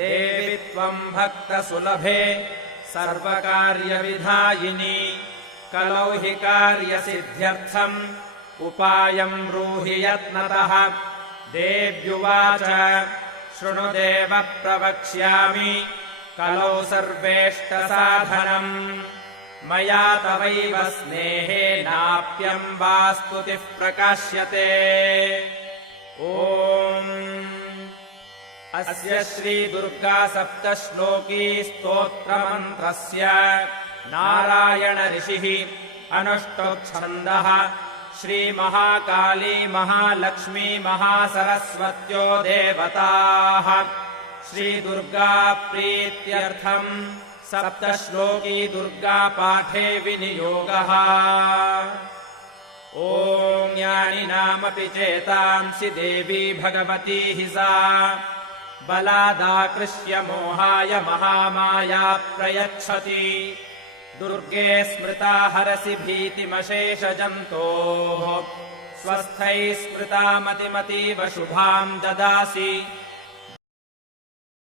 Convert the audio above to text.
देवि त्वम् भक्तसुलभे सर्वकार्यविधायिनी कलौ हि कार्यसिद्ध्यर्थम् उपायम् ब्रूहि यत्नतः। देव्युवाच शृणुदेव प्रवक्ष्यामि कलौ सर्वेष्टसाधनम् मया तवैव स्नेहेनाप्यम् वा स्तुतिः प्रकाश्यते। ॐ अस्य श्रीदुर्गा सप्तश्लोकी स्तोत्रमन्त्रस्य नारायण ऋषिः अनुष्टुप्छन्दः श्रीमहाकाली महालक्ष्मी महासरस्वत्यो देवताः श्रीदुर्गा प्रीत्यर्थम् सप्तश्लोकी दुर्गापाठे विनियोगः। ॐ ज्ञानिनामपि चेतांसि देवी भगवती हि सा बलादाकृष्य मोहाय महामाया प्रयच्छति। दुर्गे स्मृता हरसि भीतिमशेषजन्तोः स्वस्थैः स्मृता मतिमतीव शुभाम् ददासि।